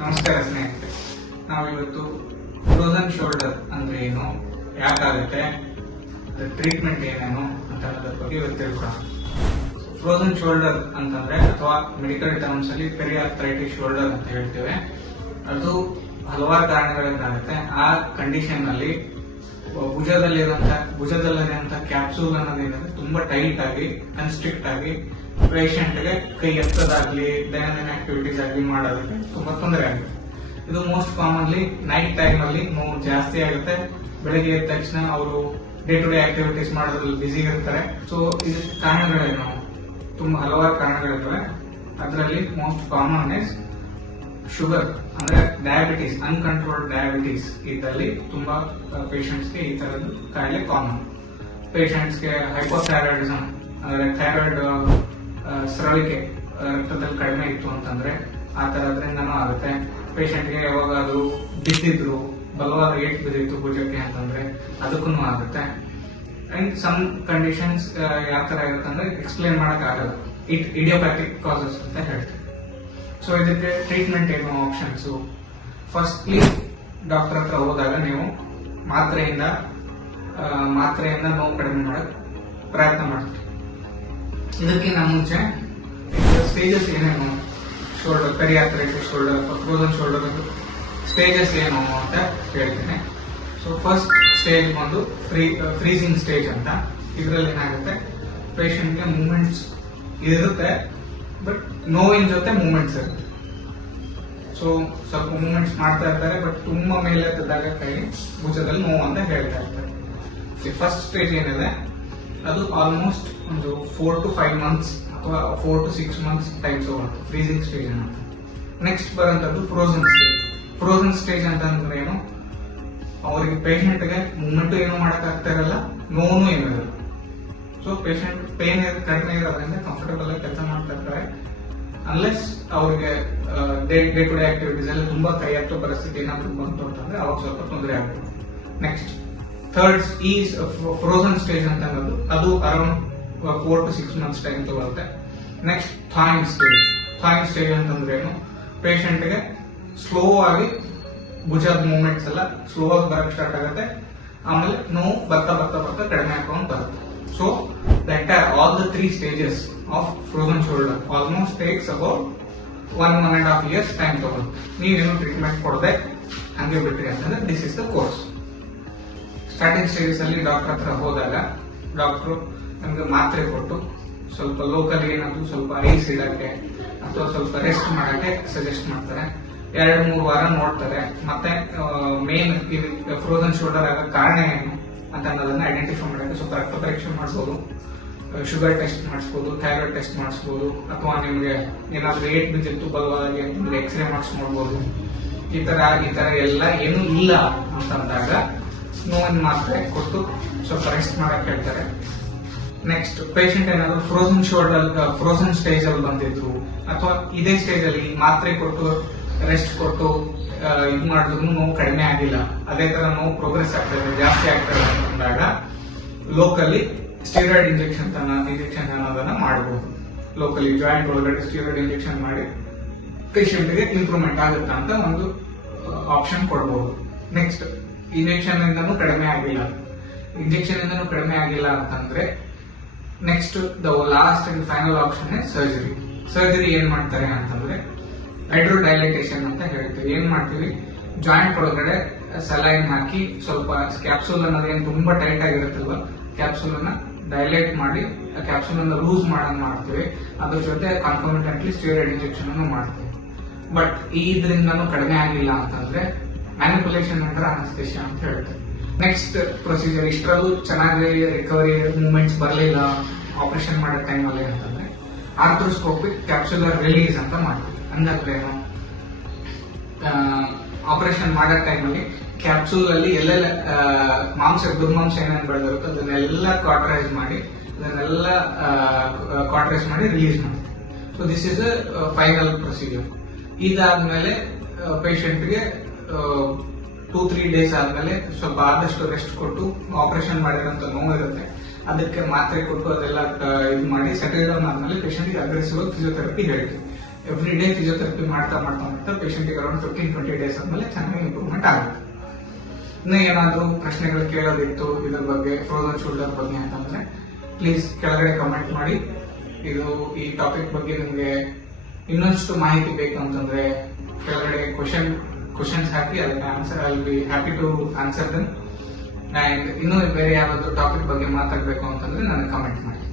ನಮಸ್ಕಾರ ಸ್ನೇಹಿತರೆ, ನಾವಿವತ್ತು ಫ್ರೋಜನ್ ಶೋಲ್ಡರ್ ಅಂದ್ರೆ ಏನು, ಯಾಕಾಗುತ್ತೆ, ಟ್ರೀಟ್ಮೆಂಟ್ ಏನೇನು ಅಂತ ಅನ್ನೋದ್ರ ಬಗ್ಗೆ ಇವತ್ತು ತಿಳ್ಕೊಳ್ಳೋಣ. ಫ್ರೋಜನ್ ಶೋಲ್ಡರ್ ಅಂತಂದ್ರೆ, ಅಥವಾ ಮೆಡಿಕಲ್ ಟರ್ಮ್ಸ್ ಅಲ್ಲಿ ಪೆರಿಯಾರ್ಥ್ರೈಟಿಸ್ ಶೋಲ್ಡರ್ ಅಂತ ಹೇಳ್ತೇವೆ. ಅದು ಹಲವಾರು ಕಾರಣಗಳಿಂದಾಗುತ್ತೆ. ಆ ಕಂಡೀಷನ್ ನಲ್ಲಿ ಭುಜದಲ್ಲಿರುವಂತ ಕ್ಯಾಪ್ಸೂಲ್ ಅನ್ನೋದೇನಿದೆ ತುಂಬಾ ಟೈಟ್ ಆಗಿ ಕನ್ಸ್ಟ್ರಿಕ್ಟ್ ಆಗಿ ಪೇಷಂಟ್ ಗೆ ಕೈ ಎತ್ತದಾಗ್ಲಿ ದೈನಂದಿನ ಆಕ್ಟಿವಿಟೀಸ್ ಆಗ್ಲಿ ಮಾಡೋದಕ್ಕೆ ತುಂಬಾ ತೊಂದರೆ ಆಗುತ್ತೆ. ಇದು ಮೋಸ್ಟ್ ಕಾಮನ್ಲಿ ನೈಟ್ ಟೈಮ್ ಅಲ್ಲಿ ನೋವು ಜಾಸ್ತಿ ಆಗುತ್ತೆ. ಬೆಳಗ್ಗೆ ಎದ್ದ ತಕ್ಷಣ ಅವರು ಡೇ ಟು ಡೇ ಆಕ್ಟಿವಿಟೀಸ್ ಮಾಡೋದ್ರಲ್ಲಿ ಬಿಸಿ ಇರ್ತಾರೆ. ಸೊ ಇದಕ್ಕೆ ಕಾರಣಗಳೇನು? ತುಂಬಾ ಹಲವಾರು ಕಾರಣಗಳಿರ್ತವೆ. ಅದರಲ್ಲಿ ಮೋಸ್ಟ್ ಕಾಮನ್ ಇಸ್ ಶುಗರ್, ಅಂದ್ರೆ ಡಯಾಬಿಟೀಸ್, ಅನ್ಕಂಟ್ರೋಲ್ಡ್ ಡಯಾಬಿಟೀಸ್ ಇದ್ದಲ್ಲಿ ತುಂಬಾ ಪೇಷಂಟ್ಸ್ಗೆ ಈ ತರದ ಕಾಯಿಲೆ ಕಾಮನ್. ಪೇಷಂಟ್ಸ್ಗೆ ಹೈಪೋಥೈರಾಯ್ಡಿಸಮ್ ಅಂದ್ರೆ ಥೈರಾಯ್ಡ್ ಸ್ರವಿಕೆ ರಕ್ತದಲ್ಲಿ ಕಡಿಮೆ ಇತ್ತು ಅಂತಂದ್ರೆ ಆ ತರದ್ರಿಂದನೂ ಆಗುತ್ತೆ. ಪೇಷಂಟ್ಗೆ ಯಾವಾಗಾದ್ರೂ ಬಿದ್ದಿದ್ರು, ಬಲವಾದ ಏಟ್ ಬಿದ್ದಿತ್ತು ಭುಜಕ್ಕೆ ಅಂತಂದ್ರೆ ಅದಕ್ಕೂ ಆಗುತ್ತೆ. ಅಂಡ್ ಸಮ್ ಕಂಡೀಷನ್ಸ್ ಯಾವ ತರ ಇರುತ್ತೆ ಅಂದ್ರೆ ಎಕ್ಸ್ಪ್ಲೇನ್ ಮಾಡಕ್ ಆಗಲ್ಲ. ಇಡಿಯೋಪ್ಯಾಥಿಕ್ ಕಾಸಸ್ ಅಂತ ಹೇಳ್ತೀವಿ. ಸೊ ಇದಕ್ಕೆ ಟ್ರೀಟ್ಮೆಂಟ್ ಏನು ಆಪ್ಷನ್ಸ್? ಫಸ್ಟ್ಲಿ ಡಾಕ್ಟರ್ ಹತ್ರ ಹೋದಾಗ ನೀವು ಮಾತ್ರೆಯಿಂದ ನೋವು ಕಡಿಮೆ ಮಾಡಕ್ ಪ್ರಯತ್ನ ಮಾಡ್ತೀವಿ. ಇದಕ್ಕಿಂತ ಮುಂಚೆ ಸ್ಟೇಜಸ್ ಏನೇನು, shoulder periarthritis shoulder, frozen shoulder stages ಏನು ಅಂತ ಹೇಳ್ತೀನಿ. ಸೊ ಫಸ್ಟ್ ಸ್ಟೇಜ್ ಬಂದು ಫ್ರೀಸಿಂಗ್ ಸ್ಟೇಜ್ ಅಂತ. ಇದರಲ್ಲಿ ಏನಾಗುತ್ತೆ, ಪೇಷಂಟ್ಗೆ ಮೂವ್ಮೆಂಟ್ಸ್ ಇರುತ್ತೆ, ಬಟ್ ನೋವಿನ ಜೊತೆ ಮೂವ್ಮೆಂಟ್ಸ್ ಇರುತ್ತೆ. ಸೊ ಸ್ವಲ್ಪ ಮೂವ್ಮೆಂಟ್ಸ್ ಮಾಡ್ತಾ ಇರ್ತಾರೆ, ಬಟ್ ತುಂಬಾ ಮೇಲೆ ಎತ್ತದಾಗ ಕೈ ಭುಜದಲ್ಲಿ ನೋವು ಅಂತ ಹೇಳ್ತಾ ಇರ್ತಾರೆ. ಫಸ್ಟ್ ಸ್ಟೇಜ್ ಏನಿದೆ ಅದು ಆಲ್ಮೋಸ್ಟ್ ಒಂದು 4 to 5 months ಅಥವಾ 4 to 6 months ಟೈಮ್ ತಗೊಳುತ್ತೆ, ಫ್ರೀಸಿಂಗ್ ಸ್ಟೇಜ್ ಅಂತ. ನೆಕ್ಸ್ಟ್ ಬರೋಂಥದ್ದು ಫ್ರೋಜನ್ ಸ್ಟೇಜ್. ಫ್ರೋಜನ್ ಸ್ಟೇಜ್ ಅಂತಂದ್ರೆ ಏನು, ಅವರಿಗೆ ಪೇಷಂಟ್ಗೆ ಮೂವ್ಮೆಂಟ್ ಏನು ಮಾಡಕ್ ಆಗ್ತಾ ಇರಲ್ಲ, ನೋವು ಏನೂ ಇರಲ್ಲ. ಸೊ ಪೇಷಂಟ್ ಪೇನ್ ಕಡಿಮೆ ಇರೋದ್ರಿಂದ ಕಂಫರ್ಟಬಲ್ ಆಗಿ ಕೆಲಸ ಮಾಡ್ತಾ ಇರ್ತಾರೆ. ಅನ್ಲೆಸ್ ಅವ್ರಿಗೆ ಡೇ ಟು ಡೇ ಆಕ್ಟಿವಿಟೀಸ್ ಅಲ್ಲಿ ತುಂಬಾ ಕೈ ಹತ್ತೋ ಪರಿಸ್ಥಿತಿ ಏನಾದ್ರು ಬಂತು ಅಂತಂದ್ರೆ ಅವಾಗ ಸ್ವಲ್ಪ ತೊಂದರೆ ಆಗ್ತದೆ. ನೆಕ್ಸ್ಟ್ ಥರ್ಡ್ ಈ ಫ್ರೋಜನ್ ಸ್ಟೇಜ್ ಅಂತ ಅನ್ನೋದು ಅದು ಅರೌಂಡ್ 4 to 6 months ಟೈಮ್ ತಗೊಳುತ್ತೆ. Next thawing stage. Thawing stage ಅಂತಂದ್ರೆ ಏನು, ಪೇಷಂಟ್ಗೆ ಸ್ಲೋ ಆಗಿ ಭುಜದ ಮೂವ್ಮೆಂಟ್ಸ್ ಎಲ್ಲ ಸ್ಲೋ ಆಗಿ ಬರಕ್ ಸ್ಟಾರ್ಟ್ ಆಗುತ್ತೆ. ಆಮೇಲೆ ನೋವು ಬರ್ತಾ ಬರ್ತಾ ಬರ್ತಾ ಕಡಿಮೆ ಹಾಕೊಂಡು ಬರುತ್ತೆ. So all the 3 stages of frozen shoulder almost takes about 1.5 years time ತಗೊಳುತ್ತೆ. ನೀವೇನು ಟ್ರೀಟ್ಮೆಂಟ್ ಕೊಡದೆ ಹಂಗೆ ಬಿಟ್ರಿ ಅಂತಂದ್ರೆ this is the course. Starting stages ಅಲ್ಲಿ ಡಾಕ್ಟರ್ ಹತ್ರ ಹೋದಾಗ ಡಾಕ್ಟರ್ ನಮ್ಗೆ ಮಾತ್ರೆ ಕೊಟ್ಟು ಸ್ವಲ್ಪ ಲೋಕಲ್ ಏನಾದ್ರು ಸ್ವಲ್ಪ ಐಸ್ ಇಡಕ್ಕೆ ಅಥವಾ ಸ್ವಲ್ಪ ರೆಸ್ಟ್ ಮಾಡಕ್ಕೆ ಸಜೆಸ್ಟ್ ಮಾಡ್ತಾರೆ. 2-3 ವಾರ ನೋಡ್ತಾರೆ. ಮತ್ತೆ ಮೇನ್ ಫ್ರೋಜನ್ ಶೋಲ್ಡರ್ ಆಗೋ ಕಾರಣ ಏನು ಅಂತ ಅನ್ನೋದನ್ನ ಐಡೆಂಟಿಫೈ ಮಾಡಕ್ಕೆ ಸ್ವಲ್ಪ ರಕ್ತ ಪರೀಕ್ಷೆ ಮಾಡಿಸ್ಬೋದು, ಶುಗರ್ ಟೆಸ್ಟ್ ಮಾಡಿಸ್ಬೋದು, ಥೈರಾಯ್ಡ್ ಟೆಸ್ಟ್ ಮಾಡಿಸ್ಬೋದು, ಅಥವಾ ನಿಮ್ಗೆ ಏನಾದ್ರು ಏಟ್ ಬಿದ್ದಿತ್ತು ಬಲವಾಗಿ ಅಂತಂದ್ರೆ ಎಕ್ಸ್ರೇ ಮಾಡಿಸ್ಕೊಳ್ಬಹುದು. ಈ ತರ ಎಲ್ಲ ಏನು ಇಲ್ಲ ಅಂತಂದಾಗ ನೋವಿನ ಮಾತ್ರೆ ಕೊಟ್ಟು ಸ್ವಲ್ಪ ರೆಸ್ಟ್ ಮಾಡಕ್ ಹೇಳ್ತಾರೆ. ನೆಕ್ಸ್ಟ್ ಪೇಷಂಟ್ ಏನಾದ್ರು ಫ್ರೋಜನ್ ಸ್ಟೇಜ್ ಅಲ್ಲಿ ಬಂದಿದ್ರು ಅಥವಾ ಇದೇ ಸ್ಟೇಜ್ ಅಲ್ಲಿ ಮಾತ್ರೆ ಕೊಟ್ಟು ರೆಸ್ಟ್ ಕೊಟ್ಟು ಇದು ಮಾಡಿದ್ರು ನೋವು ಕಡಿಮೆ ಆಗಿಲ್ಲ, ಅದೇ ತರ ನೋವು ಪ್ರೋಗ್ರೆಸ್ ಆಗ್ತದೆ, ಜಾಸ್ತಿ ಆಗ್ತದೆ ಅಂದಾಗ ಲೋಕಲಿ ಸ್ಟೀರಾಯ್ಡ್ ಇಂಜೆಕ್ಷನ್ ಅನ್ನೋದನ್ನ ಮಾಡಬಹುದು. ಲೋಕಲಿ ಜಾಯಿಂಟ್ ಒಳಗಡೆ ಸ್ಟೀರಾಯ್ಡ್ ಇಂಜೆಕ್ಷನ್ ಮಾಡಿ ಪೇಷಂಟ್ಗೆ ಇಂಪ್ರೂವ್ಮೆಂಟ್ ಆಗುತ್ತಾ ಅಂತ ಒಂದು ಆಪ್ಷನ್ ಕೊಡಬಹುದು. ನೆಕ್ಸ್ಟ್ ಇಂಜೆಕ್ಷನ್ ಇಂದನೂ ಕಡಿಮೆ ಆಗಿಲ್ಲ ಅಂತಂದ್ರೆ next the last and final option surgery. Surgery ಏನ್ ಮಾಡ್ತಾರೆ ಅಂತಂದ್ರೆ ಹೈಡ್ರೋಡೈಲೇಟೇಷನ್ ಅಂತ ಹೇಳ್ತೀವಿ. ಏನ್ ಮಾಡ್ತೀವಿ, ಜಾಯಿಂಟ್ ಒಳಗಡೆ ಸಲೈನ್ ಹಾಕಿ ಸ್ವಲ್ಪ ಕ್ಯಾಪ್ಸೂಲ್ ಅನ್ನೋದೇನು ತುಂಬಾ ಟೈಟ್ ಆಗಿರುತ್ತಲ್ವ, ಕ್ಯಾಪ್ಸೂಲ್ ಅನ್ನ ಡೈಲೇಟ್ ಮಾಡಿ ಕ್ಯಾಪ್ಸೂಲ್ ಅನ್ನ ಲೂಸ್ ಮಾಡಂಗ್ ಮಾಡ್ತೀವಿ. ಅದ್ರ ಜೊತೆ ಕಾನ್ಕಾಮಿಟೆಂಟ್ಲಿ ಸ್ಟೀರಾಯ್ಡ್ ಇಂಜೆಕ್ಷನ್ ಅನ್ನು ಮಾಡ್ತೀವಿ. ಬಟ್ ಇದರಿಂದನೂ ಕಡಿಮೆ ಆಗಿಲ್ಲ ಅಂತಂದ್ರೆ ಮ್ಯಾನಿಪುಲೇಷನ್ ಅಂದ್ರೆ ಅನಸ್ತೇಷಿಯಾ ಅಂತ ಹೇಳ್ತಾರೆ. ನೆಕ್ಸ್ಟ್ ಪ್ರೊಸೀಜರ್ ಇಷ್ಟರಲ್ಲೂ ಚೆನ್ನಾಗಿ ರಿಕವರಿ ಮೂವ್ಮೆಂಟ್ಸ್ ಬರಲಿಲ್ಲ ಆಪರೇಷನ್ ಮಾಡೋ ಟೈಮಲ್ಲಿ ಅಂತಂದ್ರೆ ಆರ್ಥ್ರೋಸ್ಕೋಪಿಕ್ ಕ್ಯಾಪ್ಸುಲರ್ ರಿಲೀಸ್ ಅಂತ ಮಾಡ್ತೀವಿ. ಹಂಗಂದ್ರೆ ಏನು, ಆಪರೇಷನ್ ಮಾಡೋ ಟೈಮಲ್ಲಿ ಕ್ಯಾಪ್ಸೂಲ್ ಅಲ್ಲಿ ಎಲ್ಲೆಲ್ಲ ದುರ್ಮಾಂಸ ಏನೇನು ಬೆಳೆದಿರುತ್ತೋ ಅದನ್ನೆಲ್ಲ ಕಾಟ್ರೈಸ್ ಮಾಡಿ ರಿಲೀಸ್ ಮಾಡ್ತೀವಿ. So this is final procedure. ಇದಾದ್ಮೇಲೆ ಪೇಷಂಟ್ಗೆ 2-3 days ಆದ್ಮೇಲೆ ಸ್ವಲ್ಪ ಆದಷ್ಟು ರೆಸ್ಟ್ ಕೊಟ್ಟು ಆಪರೇಷನ್ ಮಾಡಿರೋಂಥ ನೋವು ಇರುತ್ತೆ ಅದಕ್ಕೆ ಮಾತ್ರೆ ಕೊಟ್ಟು ಅದೆಲ್ಲ ಇದು ಮಾಡಿ ಸೆಟಲ್ ಡೌನ್ ಆದ್ಮೇಲೆ ಪೇಷಂಟ್ಗೆ ಅಗ್ರೆಸಿವ್ ಫಿಸಿಯೋಥೆರಪಿ ಹೇಳ್ತೀವಿ. ಎವ್ರಿ ಡೇ ಫಿಸಿಯೋಥೆರಪಿ ಮಾಡ್ತಾ ಮಾಡ್ತಾ ಮಾಡ್ತಾ ಪೇಷಂಟ್ಗೆ ಅರೌಂಡ್ 15-20 ಡೇಸ್ ಆದ್ಮೇಲೆ ಚೆನ್ನಾಗಿ ಇಂಪ್ರೂವ್ಮೆಂಟ್ ಆಗುತ್ತೆ. ಇನ್ನು ಏನಾದರೂ ಪ್ರಶ್ನೆಗಳು ಕೇಳೋದಿತ್ತು ಇದ್ರ ಬಗ್ಗೆ, ಫ್ರೋಜನ್ ಶೋಲ್ಡರ್ ಬಗ್ಗೆ ಅಂತಂದ್ರೆ ಪ್ಲೀಸ್ ಕೆಳಗಡೆ ಕಮೆಂಟ್ ಮಾಡಿ. ಈ ಟಾಪಿಕ್ ಬಗ್ಗೆ ನಿಮಗೆ ಇನ್ನೊಂದಿಷ್ಟು ಮಾಹಿತಿ ಬೇಕು ಅಂತಂದ್ರೆ ಕೆಳಗಡೆ ಕ್ವಶನ್ಸ್ ಹಾಕಿ, ಅದಕ್ಕೆ answer I will be happy to answer them. And ಇನ್ನೂ ಬೇರೆ ಯಾವ್ದಾದ್ರು ಟಾಪಿಕ್ ಬಗ್ಗೆ ಮಾತಾಡಬೇಕು ಅಂತಂದ್ರೆ ನನಗೆ ಕಮೆಂಟ್ ಮಾಡಿ.